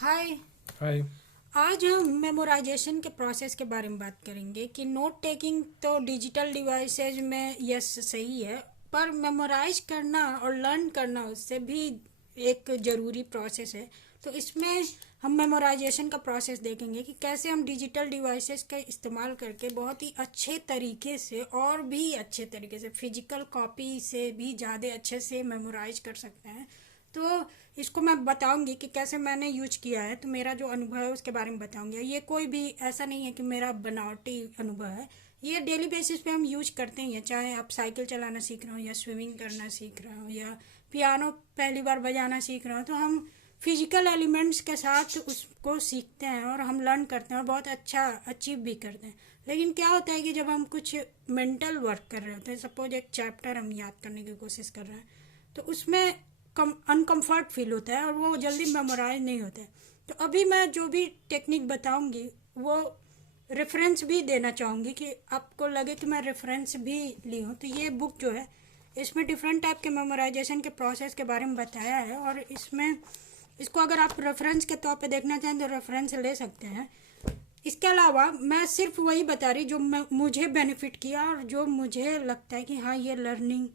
हाय। हाय। आज हम मेमोराइजेशन के प्रोसेस के बारे में बात करेंगे कि नोट टेकिंग तो डिजिटल डिवाइसेज में यस सही है, पर मेमोराइज करना और लर्न करना उससे भी एक ज़रूरी प्रोसेस है। तो इसमें हम मेमोराइजेशन का प्रोसेस देखेंगे कि कैसे हम डिजिटल डिवाइसेस का इस्तेमाल करके बहुत ही अच्छे तरीके से और भी अच्छे तरीके से फिजिकल कॉपी से भी ज़्यादा अच्छे से मेमोराइज कर सकते हैं। तो इसको मैं बताऊंगी कि कैसे मैंने यूज किया है, तो मेरा जो अनुभव है उसके बारे में बताऊंगी। ये कोई भी ऐसा नहीं है कि मेरा बनावटी अनुभव है, ये डेली बेसिस पे हम यूज करते ही हैं। चाहे आप साइकिल चलाना सीख रहे हो या स्विमिंग करना सीख रहे हो या पियानो पहली बार बजाना सीख रहे हो, तो हम फिजिकल एलिमेंट्स के साथ उसको सीखते हैं और हम लर्न करते हैं और बहुत अच्छा अचीव भी करते हैं। लेकिन क्या होता है कि जब हम कुछ मेंटल वर्क कर रहे होते हैं, सपोज एक चैप्टर हम याद करने की कोशिश कर रहे हैं, तो उसमें कम अनकम्फर्ट फील होता है और वो जल्दी मेमोराइज नहीं होता है। तो अभी मैं जो भी टेक्निक बताऊंगी वो रेफरेंस भी देना चाहूँगी कि आपको लगे कि मैं रेफरेंस भी ली हूँ। तो ये बुक जो है, इसमें डिफरेंट टाइप के मेमोराइजेशन के प्रोसेस के बारे में बताया है, और इसमें इसको अगर आप रेफरेंस के तौर पे देखना चाहें तो रेफरेंस ले सकते हैं। इसके अलावा मैं सिर्फ वही बता रही जो मुझे बेनिफिट किया और जो मुझे लगता है कि हाँ, ये लर्निंग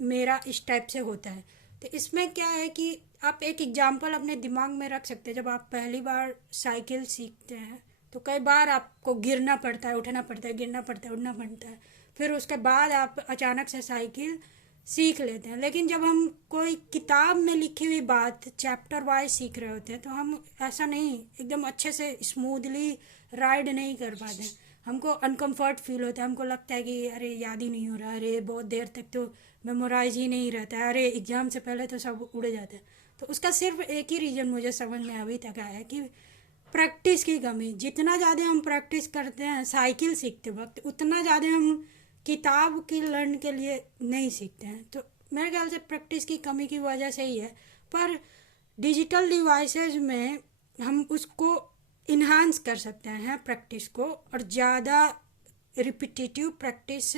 मेरा इस टाइप से होता है। तो इसमें क्या है कि आप एक एग्जांपल अपने दिमाग में रख सकते हैं। जब आप पहली बार साइकिल सीखते हैं तो कई बार आपको गिरना पड़ता है, उठना पड़ता है, गिरना पड़ता है, उठना पड़ता है। फिर उसके बाद आप अचानक से साइकिल सीख लेते हैं। लेकिन जब हम कोई किताब में लिखी हुई बात चैप्टर वाइज सीख रहे होते हैं तो हम ऐसा नहीं एकदम अच्छे से स्मूथली राइड नहीं कर पाते हैं। हमको अनकंफर्ट फील होता है, हमको लगता है कि अरे याद ही नहीं हो रहा, अरे बहुत देर तक तो मेमोराइज ही नहीं रहता है, अरे एग्ज़ाम से पहले तो सब उड़ जाता है। तो उसका सिर्फ एक ही रीज़न मुझे समझ में अभी तक आया कि प्रैक्टिस की कमी। जितना ज़्यादा हम प्रैक्टिस करते हैं साइकिल सीखते वक्त, उतना ज़्यादा हम किताब की लर्न के लिए नहीं सीखते हैं। तो मेरे ख्याल से प्रैक्टिस की कमी की वजह से ही है। पर डिजिटल डिवाइसेस में हम उसको इन्हांस कर सकते हैं प्रैक्टिस को, और ज़्यादा रिपीटेटिव प्रैक्टिस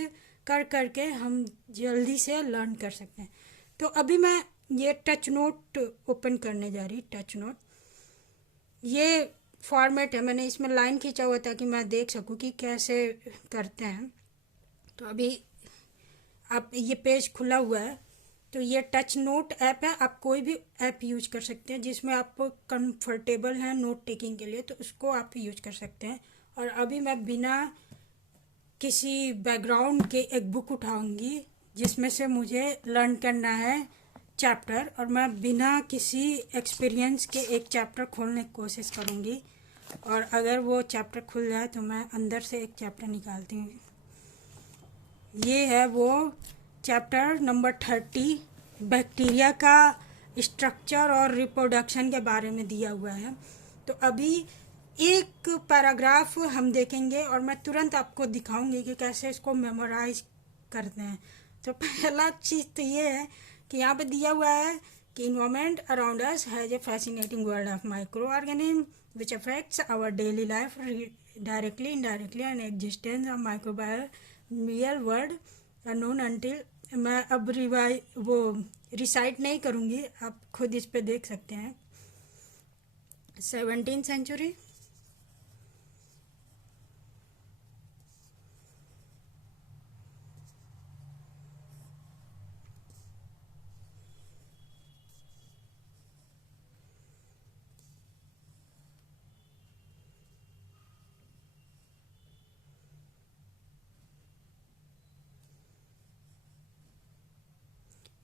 कर करके हम जल्दी से लर्न कर सकते हैं। तो अभी मैं ये टच नोट ओपन करने जा रही, टच नोट। ये फॉर्मेट है, मैंने इसमें लाइन खींचा हुआ ताकि मैं देख सकूं कि कैसे करते हैं। तो अभी आप ये पेज खुला हुआ है, तो ये टच नोट ऐप है। आप कोई भी ऐप यूज कर सकते हैं जिसमें आपको कंफर्टेबल है नोट टेकिंग के लिए, तो उसको आप यूज कर सकते हैं। और अभी मैं बिना किसी बैकग्राउंड के एक बुक उठाऊंगी जिसमें से मुझे लर्न करना है चैप्टर, और मैं बिना किसी एक्सपीरियंस के एक चैप्टर खोलने की कोशिश करूंगी। और अगर वो चैप्टर खुल जाए तो मैं अंदर से एक चैप्टर निकालती हूँ। ये है वो चैप्टर नंबर 30, बैक्टीरिया का स्ट्रक्चर और रिप्रोडक्शन के बारे में दिया हुआ है। तो अभी एक पैराग्राफ हम देखेंगे और मैं तुरंत आपको दिखाऊंगी कि कैसे इसको मेमोराइज करते हैं। तो पहला चीज़ तो ये है कि यहाँ पे दिया हुआ है कि environment around us has a fascinating world of micro organism which affects our daily life directly indirectly and existence of microbial real word unknown until. मैं अब वो रिसाइट नहीं करूँगी, आप खुद इस पे देख सकते हैं। 17th century.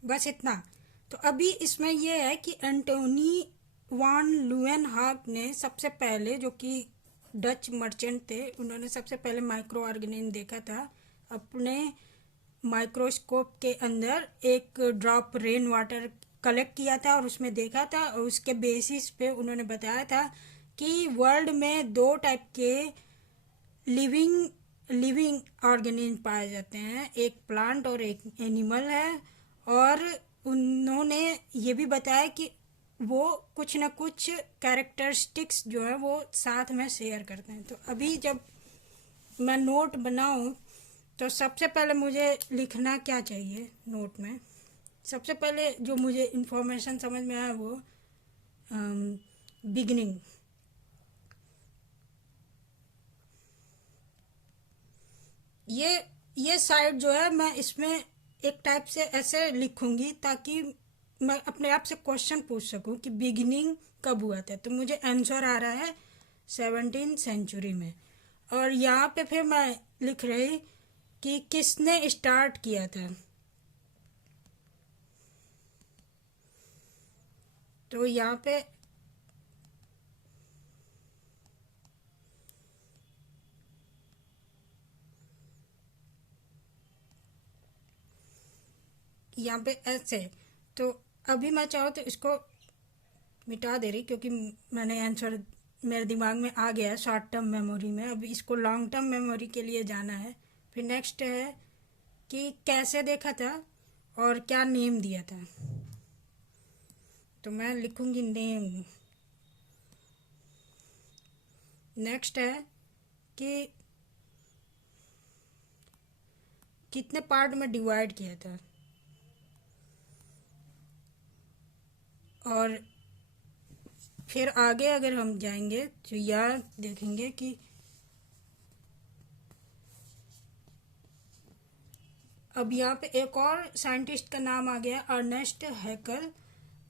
बस इतना। तो अभी इसमें यह है कि एंटोनी वान लुएनहाग ने सबसे पहले, जो कि डच मर्चेंट थे, उन्होंने सबसे पहले माइक्रो ऑर्गेनिज्म देखा था अपने माइक्रोस्कोप के अंदर। एक ड्रॉप रेन वाटर कलेक्ट किया था और उसमें देखा था, और उसके बेसिस पे उन्होंने बताया था कि वर्ल्ड में दो टाइप के लिविंग लिविंग ऑर्गेनिज्म पाए जाते हैं, एक प्लांट और एक एनिमल है। और उन्होंने ये भी बताया कि वो कुछ ना कुछ कैरेक्टरिस्टिक्स जो है वो साथ में शेयर करते हैं। तो अभी जब मैं नोट बनाऊं तो सबसे पहले मुझे लिखना क्या चाहिए नोट में। सबसे पहले जो मुझे इन्फॉर्मेशन समझ में आया वो बिगिनिंग। ये ये साइड जो है मैं इसमें एक टाइप से ऐसे लिखूंगी ताकि मैं अपने आप से क्वेश्चन पूछ सकूं कि बिगिनिंग कब हुआ था। तो मुझे आंसर आ रहा है 17th सेंचुरी में। और यहाँ पे फिर मैं लिख रही कि किसने स्टार्ट किया था। तो यहाँ पे ऐसे। तो अभी मैं चाहूँ तो इसको मिटा दे रही क्योंकि मैंने आंसर मेरे दिमाग में आ गया शॉर्ट टर्म मेमोरी में। अब इसको लॉन्ग टर्म मेमोरी के लिए जाना है। फिर नेक्स्ट है कि कैसे देखा था और क्या नेम दिया था। तो मैं लिखूंगी नेम। नेक्स्ट है कि कितने पार्ट में डिवाइड किया था। और फिर आगे अगर हम जाएंगे तो यहाँ देखेंगे कि अब यहाँ पे एक और साइंटिस्ट का नाम आ गया, अर्नेस्ट हैकल,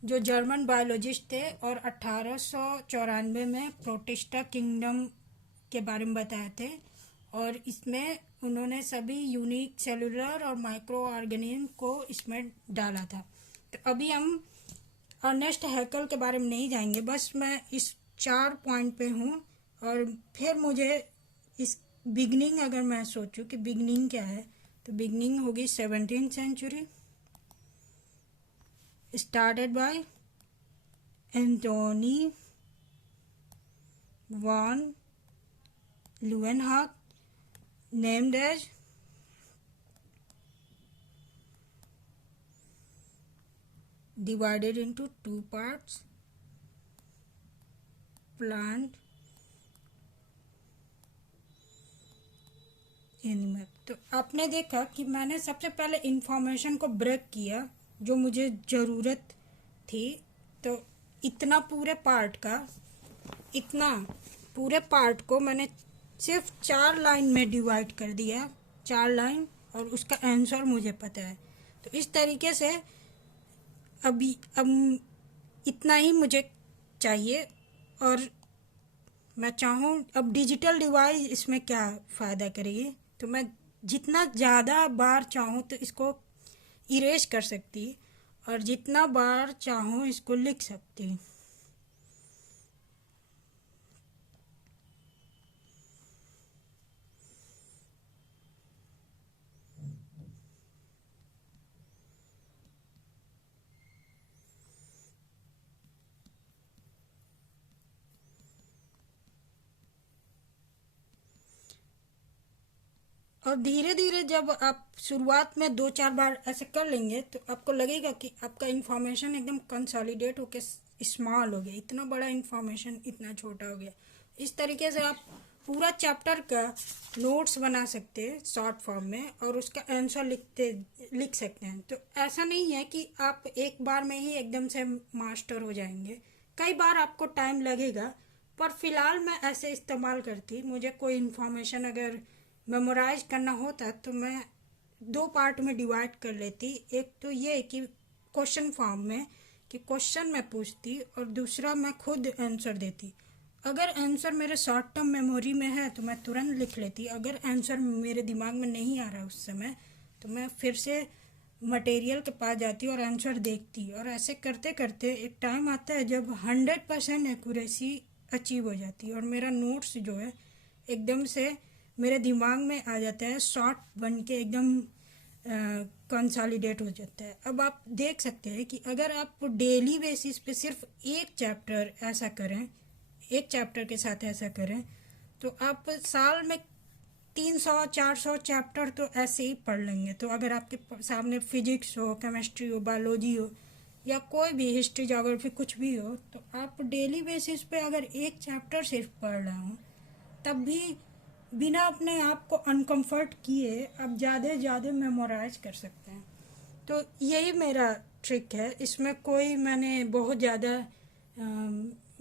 जो जर्मन बायोलॉजिस्ट थे और 1894 में प्रोटिस्टा किंगडम के बारे में बताए थे। और इसमें उन्होंने सभी यूनिक सेलुलर और माइक्रो ऑर्गेनिज्म को इसमें डाला था। तो अभी हम अर्नेस्ट हैकल के बारे में नहीं जाएंगे, बस मैं इस 4 पॉइंट पे हूँ। और फिर मुझे इस बिगनिंग अगर मैं सोचूं कि बिगनिंग क्या है, तो बिगनिंग होगी 17th century, started by Antonie van Leeuwenhoek, named as divided into 2 parts, plant, animal. तो आपने देखा कि मैंने सबसे पहले इंफॉर्मेशन को ब्रेक किया जो मुझे ज़रूरत थी। तो इतना पूरे पार्ट को मैंने सिर्फ 4 लाइन में डिवाइड कर दिया, 4 लाइन, और उसका आंसर मुझे पता है। तो इस तरीके से अब इतना ही मुझे चाहिए। और मैं चाहूँ अब डिजिटल डिवाइस इसमें क्या फ़ायदा करेगी, तो मैं जितना ज़्यादा बार चाहूँ तो इसको इरेज कर सकती और जितना बार चाहूँ इसको लिख सकती। और धीरे धीरे जब आप शुरुआत में 2-4 बार ऐसे कर लेंगे तो आपको लगेगा कि आपका इन्फॉर्मेशन एकदम कंसोलिडेट होके स्मॉल हो गया, इतना बड़ा इन्फॉर्मेशन इतना छोटा हो गया। इस तरीके से आप पूरा चैप्टर का नोट्स बना सकते हैं शॉर्ट फॉर्म में और उसका आंसर लिख सकते हैं। तो ऐसा नहीं है कि आप एक बार में ही एकदम से मास्टर हो जाएंगे, कई बार आपको टाइम लगेगा। पर फिलहाल मैं ऐसे इस्तेमाल करती, मुझे कोई इन्फॉर्मेशन अगर मेमोराइज करना होता तो मैं 2 पार्ट में डिवाइड कर लेती। एक तो ये कि क्वेश्चन फॉर्म में कि क्वेश्चन मैं पूछती और दूसरा मैं खुद आंसर देती। अगर आंसर मेरे शॉर्ट टर्म मेमोरी में है तो मैं तुरंत लिख लेती, अगर आंसर मेरे दिमाग में नहीं आ रहा उस समय तो मैं फिर से मटेरियल के पास जाती और आंसर देखती। और ऐसे करते करते एक टाइम आता है जब 100% एक्यूरेसी अचीव हो जाती है और मेरा नोट्स जो है एकदम से मेरे दिमाग में आ जाता है, शॉर्ट बन के एकदम कंसोलिडेट हो जाता है। अब आप देख सकते हैं कि अगर आप डेली बेसिस पे सिर्फ एक चैप्टर ऐसा करें, एक चैप्टर के साथ ऐसा करें, तो आप साल में 300-400 चैप्टर तो ऐसे ही पढ़ लेंगे। तो अगर आपके सामने फिजिक्स हो, केमिस्ट्री हो, बायोलॉजी हो या कोई भी हिस्ट्री, ज्योग्राफी, कुछ भी हो, तो आप डेली बेसिस पे अगर एक चैप्टर सिर्फ पढ़ रहे हो तब भी बिना अपने आप को अनकंफर्ट किए आप ज़्यादा मेमोराइज कर सकते हैं। तो यही मेरा ट्रिक है, इसमें कोई मैंने बहुत ज़्यादा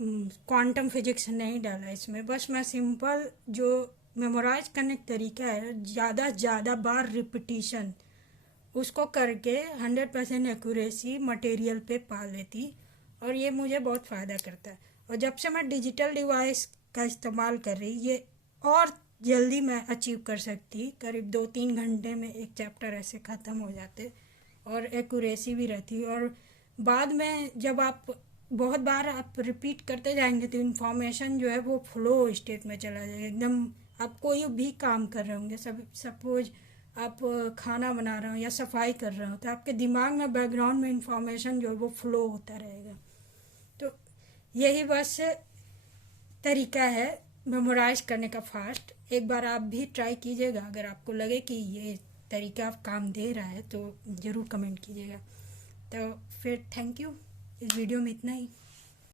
क्वांटम फिजिक्स नहीं डाला इसमें, बस मैं सिंपल जो मेमोराइज करने का तरीका है, ज़्यादा बार रिपीटिशन उसको करके 100% एक्यूरेसी मटेरियल पे पा लेती, और ये मुझे बहुत फ़ायदा करता है। और जब से मैं डिजिटल डिवाइस का इस्तेमाल कर रही, ये और जल्दी मैं अचीव कर सकती, करीब 2-3 घंटे में एक चैप्टर ऐसे ख़त्म हो जाते, और एक्यूरेसी भी रहती। और बाद में जब आप बहुत बार आप रिपीट करते जाएंगे तो इन्फॉर्मेशन जो है वो फ्लो स्टेट में चला जाएगा एकदम। आप कोई भी काम कर रहे होंगे, सपोज आप खाना बना रहे हो या सफाई कर रहे हो, तो आपके दिमाग में बैकग्राउंड में इंफॉर्मेशन जो है वो फ्लो होता रहेगा। तो यही बस तरीका है मेमोराइज करने का फास्ट। एक बार आप भी ट्राई कीजिएगा, अगर आपको लगे कि ये तरीका काम दे रहा है तो ज़रूर कमेंट कीजिएगा। तो फिर थैंक यू, इस वीडियो में इतना ही।